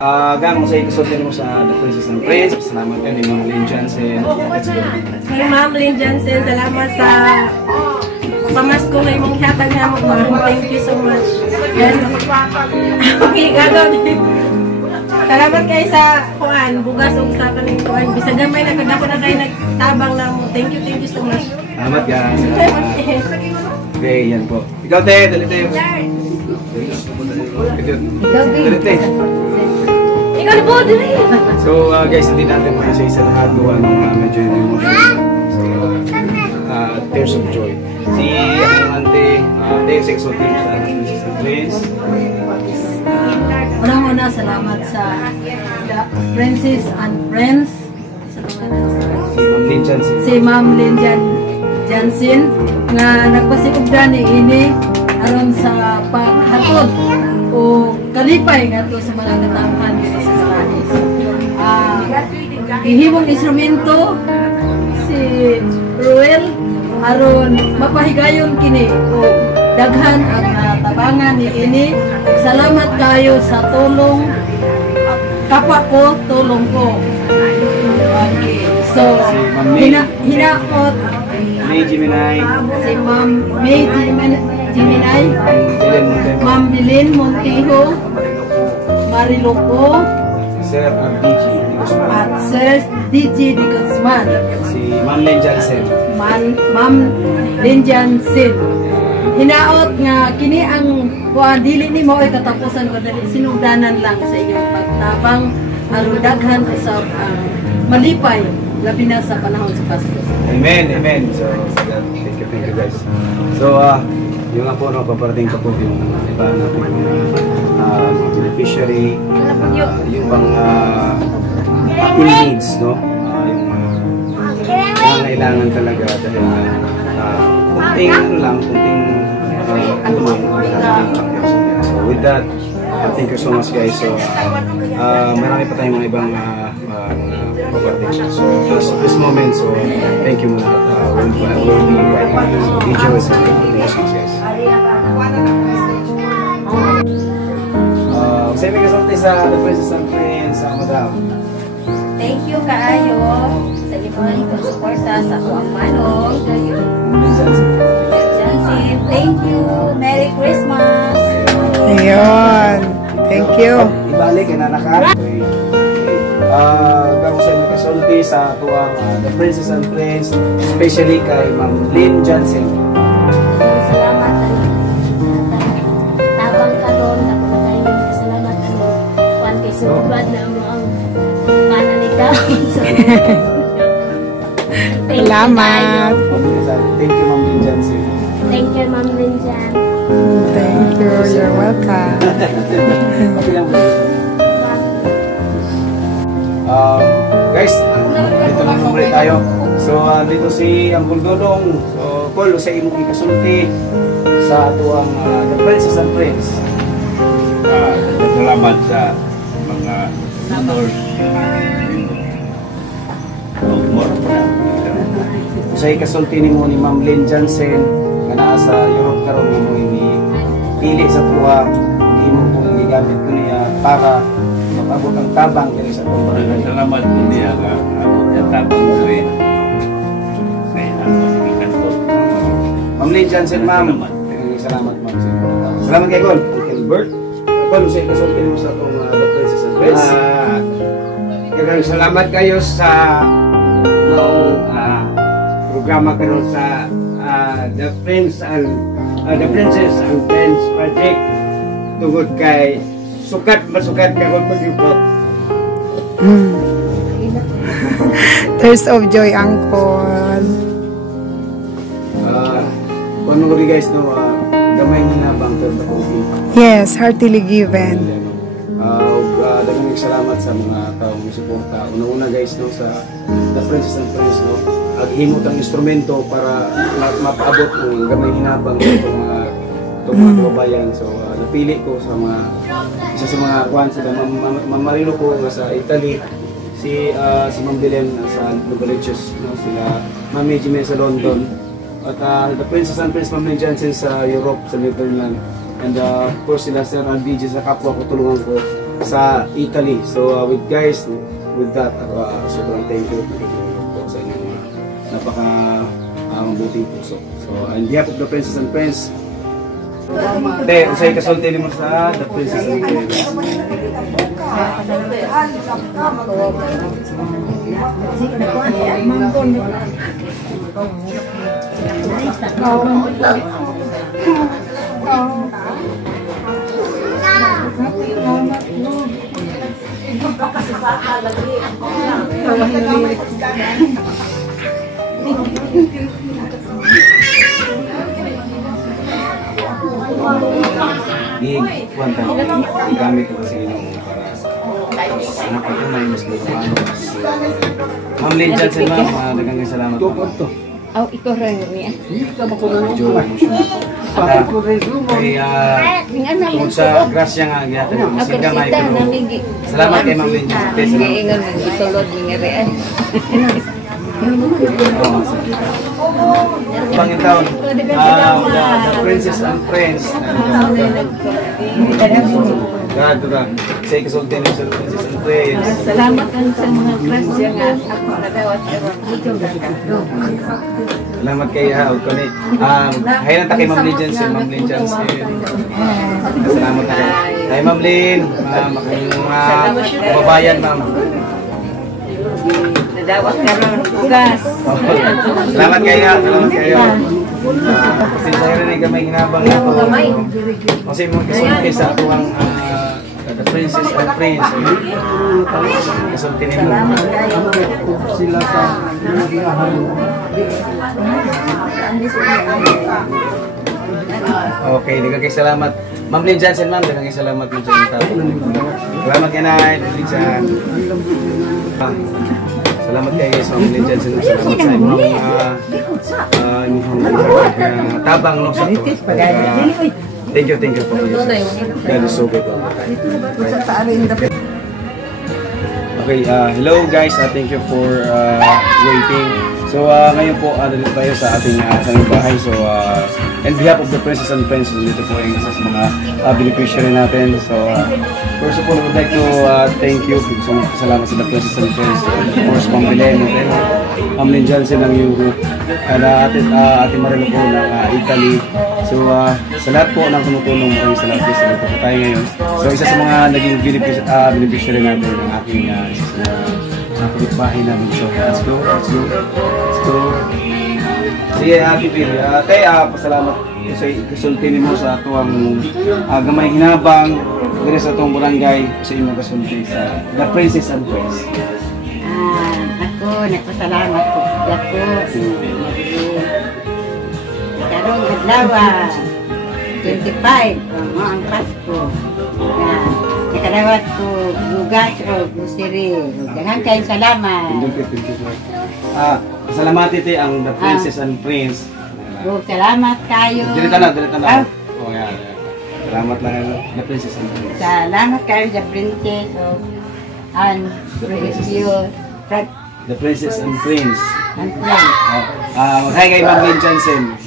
Gano'n sa ikasultin mo sa The Princess and Prince. Salamat ka ni Ma'am Lynn Jansen. Let's go. Ma'am Lynn Jansen, salamat sa pamasko na imong hatag na mo, ma'am. Thank you so much. Yes. Okay, gagawin. Salamat kayo sa kuan, bugas o sa kaning kuan. Bisa gamay na kadako na kayo nagtabang lang mo. Thank you so much. Salamat guys. Okay, yan po. Ikaw te, dali tayo. Ikaw na po, dali. So guys, hindi natin muna sa isa lahat gawa ng medyo emotional. So, tears of joy. Si ang ante, there's exaltation sa Princess and Prince. Unang-una, salamat sa The Princess and Prince. Si Ma'am Lynn Jansen. Si Ma'am Lynn Jansen nga nagpasikugdan ni ini aron sa paghatod o kalipay ngadto sa mga katawhan sa Israelis. Ihimong instrumento si Ruel aron mapahigayon kini o daghan ang tabangan ni ini. Salamat kayo sa tulong kapwa ko, tulong ko. Okay. So, hinaot May Jiminay. si Ma'am May Jiminay, Ma'am Bilin Montijo, Mariloko, Sir DG Di Guzman. at Sir DJ Di Guzman. Si Ma'am Lynn Jansen. Ma'am Lynn Jansen. Hinaot nga kini ang kuan dili nimo ay katapusan ko dali sinugdanan lang sa inyong pagtabang aron daghan usab ang malipay labi na sa panahon sa Pasko. Amen, amen. So, thank you guys. So, yung nga po, no, paparating pa po yung iba natin mga beneficiary, yung pang needs, no? Yung kailangan talaga dahil kunting ano lang, kunting so with that, thank you so much guys. So, marami pa tayong mga ibang paparating. So, this moment, so thank you muna. We'll be right back. Enjoy with some guys. Same kasulti sa The Princess and Prince, Madam. Thank you kaayo sa inyong pagsuporta sa akong manong. Jansen, thank you. Merry Christmas. Ayun. Thank you. Ibalik, inanakan. Gamo sa inyong kasulti sa tuwang The Princess and Prince, especially kay Ma'am Lynn Jansen. Salamat tabang karon ako na tayo salamat ano kuan kay subad na mo ang mananita. Salamat. Thank you Ma'am Lynn Jansen. Thank you Ma'am Linjan. Thank you. You're welcome. Okay lang. Guys, dito lang muli tayo. So, dito si Ambul Dodong. So, Paul, sa imong ikasulti sa atuang The Princess and Prince. Salamat sa mga donors. Sa ikasulti ni mo ni Ma'am Lynn Jansen nga naa sa Europe karon mo ini pili sa tuwa hindi mo kung gigamit ko niya para mapabot ang tabang diri sa atong barangay. Salamat po niya nga ang tabang ko eh. Kaya ako nagkikasot. Ma'am Lynn Jansen, ma'am. Salamat, ma'am. Salamat kay Con. Uncle Bert. Paano sa ikasulti mo sa atong The Princess and Prince? Maraming salamat kayo sa programa karon sa The Princess and Prince Project tungod kay masukat karon pagyupot. Tears of joy, Uncle. Paano ko guys, no, gamay na bang pero okay. Yes, heartily given. Daghang salamat sa mga taong suporta. Una-una guys, no, sa The Princess and Prince, no, aghimot ang instrumento para mapaabot ng gamay hinabang itong mga kababayan. So, napili ko sa mga isa sa mga kwan sila, Ma'am Marilo ko nga sa Italy, si Ma'am Belen sa Novaliches, no, sila Ma'am Jimenez sa London, at The Princess and Prince Ma'am Lynn Jansen sa Europe, sa Netherlands, and of course sila Sir RBG sa kapwa ko tulungan ko sa Italy. So with guys, with that, sobrang thank you po sa inyong napaka mabuting puso. So on behalf of the Princess and Prince, usay kasulti mo sa the Princess and Prince. Gamit ko kasi yung para anak ko na yung mas Ma'am Lynn Johnson, ma'am, daghang salamat. Oh, ikaw rin niya. Medyo emotional. Tungkol sa grasya nga gyatay mo Ako siga may sita pero namigi. salamat kay Ma'am Lynn Johnson. Giingon mo isulod ni ngarian. Pangin taon, the Princess and Prince. Dura, say kasulti mo sa Princess and Prince. Salamat ang sa mga grasya nga ako nadawat Salamat kay Haud ko ni. Hayran ta kay Ma'am Lynn Johnson, Ma'am Lynn Johnson. Salamat ta kay Ma'am Lynn, mga kababayan, ma'am. nadawat ka ron ugas. Salamat kayo, salamat kayo. Kasi sa'yo rin ay gamay hinabang na ito. Kasi mo kasulti sa ito ang the Princess and Prince. Kasulti ni mo. Sila sa okay, dagang kay salamat. Ma'am Lynn Johnson, ma'am, dagang kay salamat mo sa mga tao. Salamat kay Nay, Ma'am Lynn Johnson. Salamat kay Ma'am Lynn Johnson. Salamat sa inyong tabang no sa ito. Thank you po. God is so good all the time. Okay, hello guys, thank you for waiting. So ngayon po dito tayo sa ating bahay. So on behalf of the Princess and Prince, dito po yung isa sa mga beneficiary natin. So first of all, I would like to thank you. So salamat sa the Princess and Prince. Of course, Ma'am Belen, Ma'am Lynn Johnson ng Europe, at Ate Marilo po ng Italy. So sa lahat po ng tumutulong, maraming salamat sa dito po tayo ngayon. So isa sa mga naging beneficiary natin ng aking isa sa kapitbahay namin. So let's go. Sige, Ate Bill. Pasalamat sa kasulti mo sa tuwang gamay hinabang dito sa itong barangay sa inyong kasulti sa The Princess and Prince. Ako, nagpasalamat po ako. Karong adlaw 25 ang Pasko. Nakadawat ko bugas o busiri. Daghang kayong salamat. Salamat iti ang The Princess and Prince. Salamat kayo. Dilita na. Oh, yan. Salamat lang The Princess and Prince. Salamat kayo The Princess and The Princess and Prince. Hi kay Ma'am Lynn Johnson.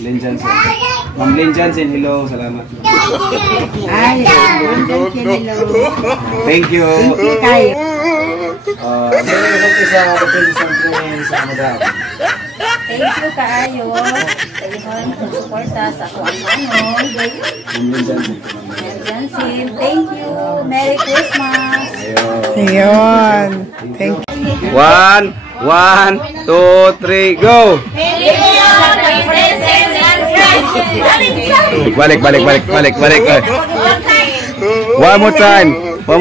Ma'am Lynn Johnson, hello. Salamat. Hi, hello. Thank you. Kayo. Salamat sa The Princess and Prince. Madam. Thank you kaayo sa inyong suporta sa ako ang manong. Ma'am Lynn Johnson. Jansen, thank you. Merry Christmas. Ayun. Thank you. 1, 2, 3, go! Balik. One more time. 1,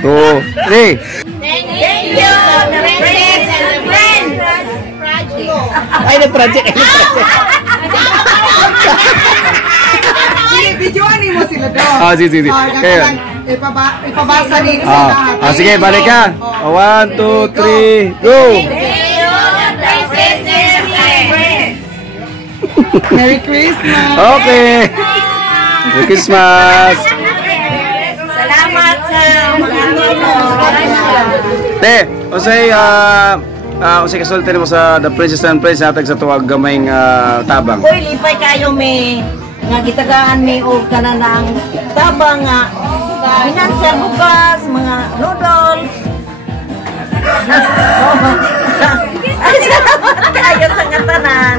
2, 3. Thank you, the Princess and the Prince. Ay, na project. Videoan mo sila doon. Sige. Kaya. Ipabasa din sa lahat. Sige, balik ka. 1, 2, 3, go! Merry Christmas! Okay! Merry Christmas! Salamat sa Te, usay kasulti mo sa The Princess and Prince natag sa tuwag gamayng tabang. Uy, lipay kayo may nga gitagaan mi og tanan ang tabang nga financial bukas, mga noodles. Ay, salamat kayo sa tanan.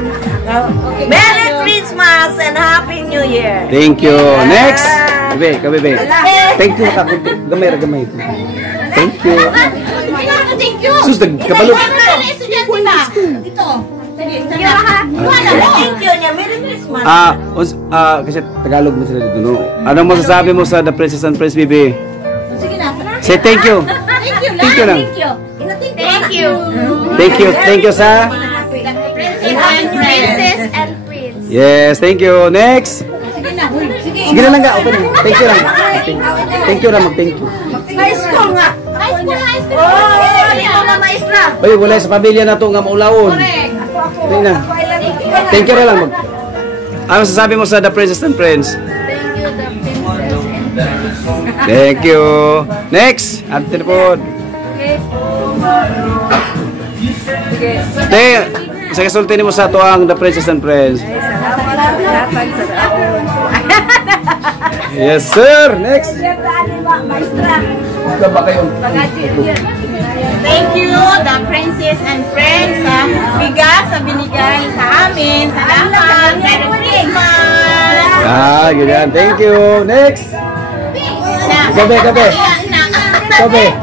Merry Christmas and Happy New Year. Thank you. Next. Kabe. Thank you. Gamay. Thank you. Thank you. Sus, kabalo. Estudyante ba? Dito. Thank you niya. Merry Christmas. Kasi Tagalog mo sila dito, no? Anong masasabi mo sa The Princess and Prince, Bibi? Sige na. Say thank you. Thank you lang. Thank you lang. Thank you. Thank you sa... Princess and Prince. Yes, thank you. Next. Sige na lang ka. Open. Thank you lang. Thank you lang. Mag-thank you. High school nga. High school. Oh, dito na maestra. Uy, wala sa pamilya na ito nga maulawon. Tingnan. Thank you na lang. Ano sasabi mo sa The Princess and Prince? Thank you, the princess and prince. Thank you. Next. Ante po. Te, sa kasulti mo sa ito ang The Princess and Prince. Yes, sir. Next. Ba kayo? Thank you, the Princess and Friends, sa bigas sa binigay sa amin. Salamat. Merry Christmas. Ganyan. Thank you. Next. Kabe.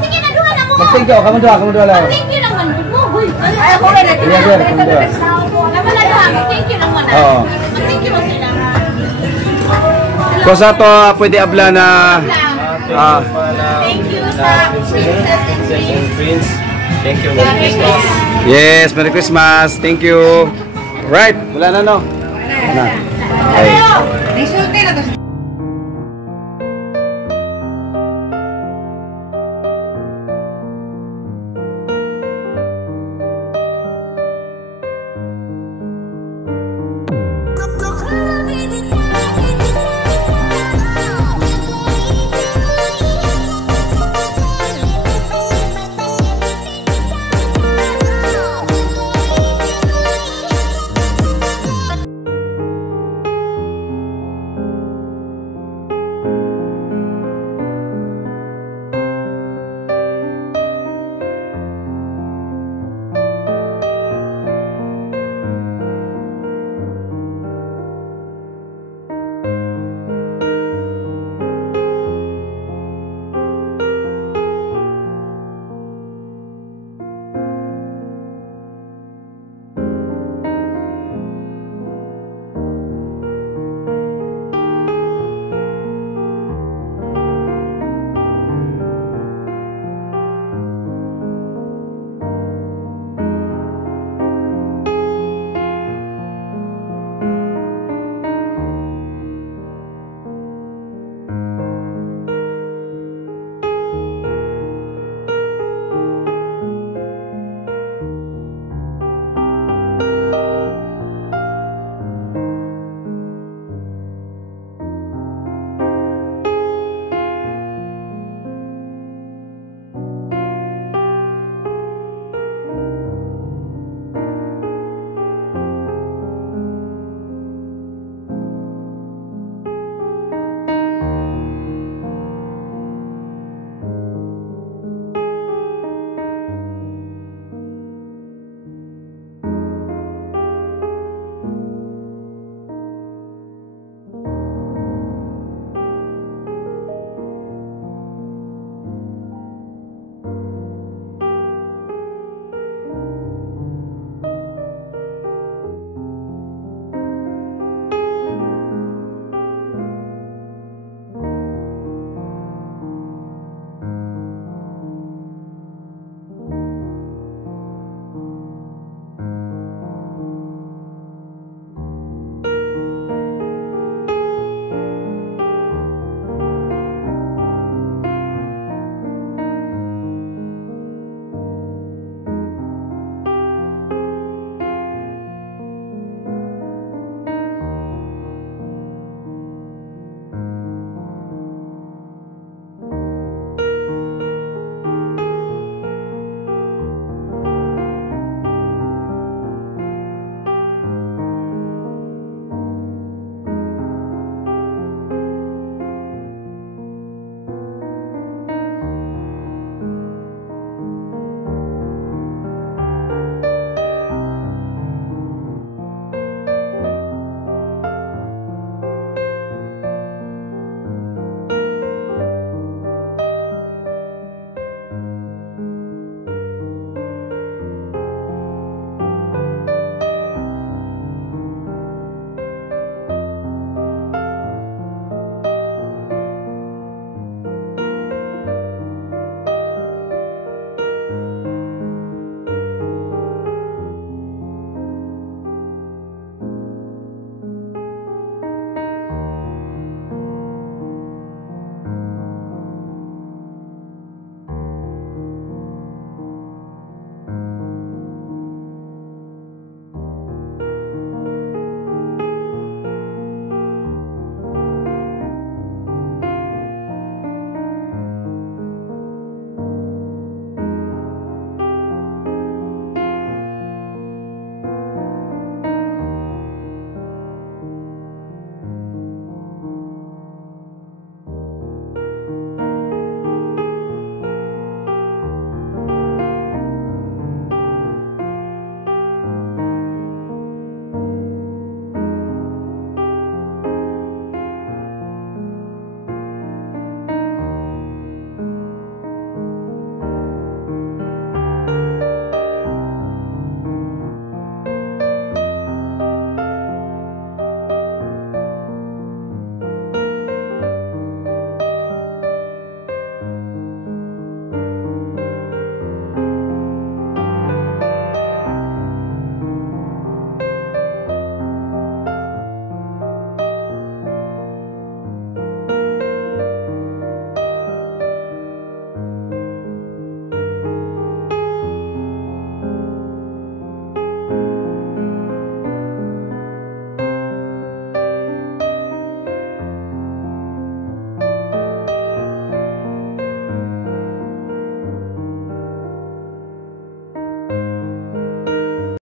Sige na, duha na mo. Mag-thank you. Kamu dua lang. Thank you naman. Uy. Ay, ako rin. Kamu dua. Naman na duha. Thank you naman. Oo. Thank you mo sila. Kung sa ito, pwede abla na... Thank you sa Princess and Prince. Thank you. Merry Christmas. Yes, Merry Christmas. Thank you. Right. Wala na, no? Wala na. Okay. Isulti na to.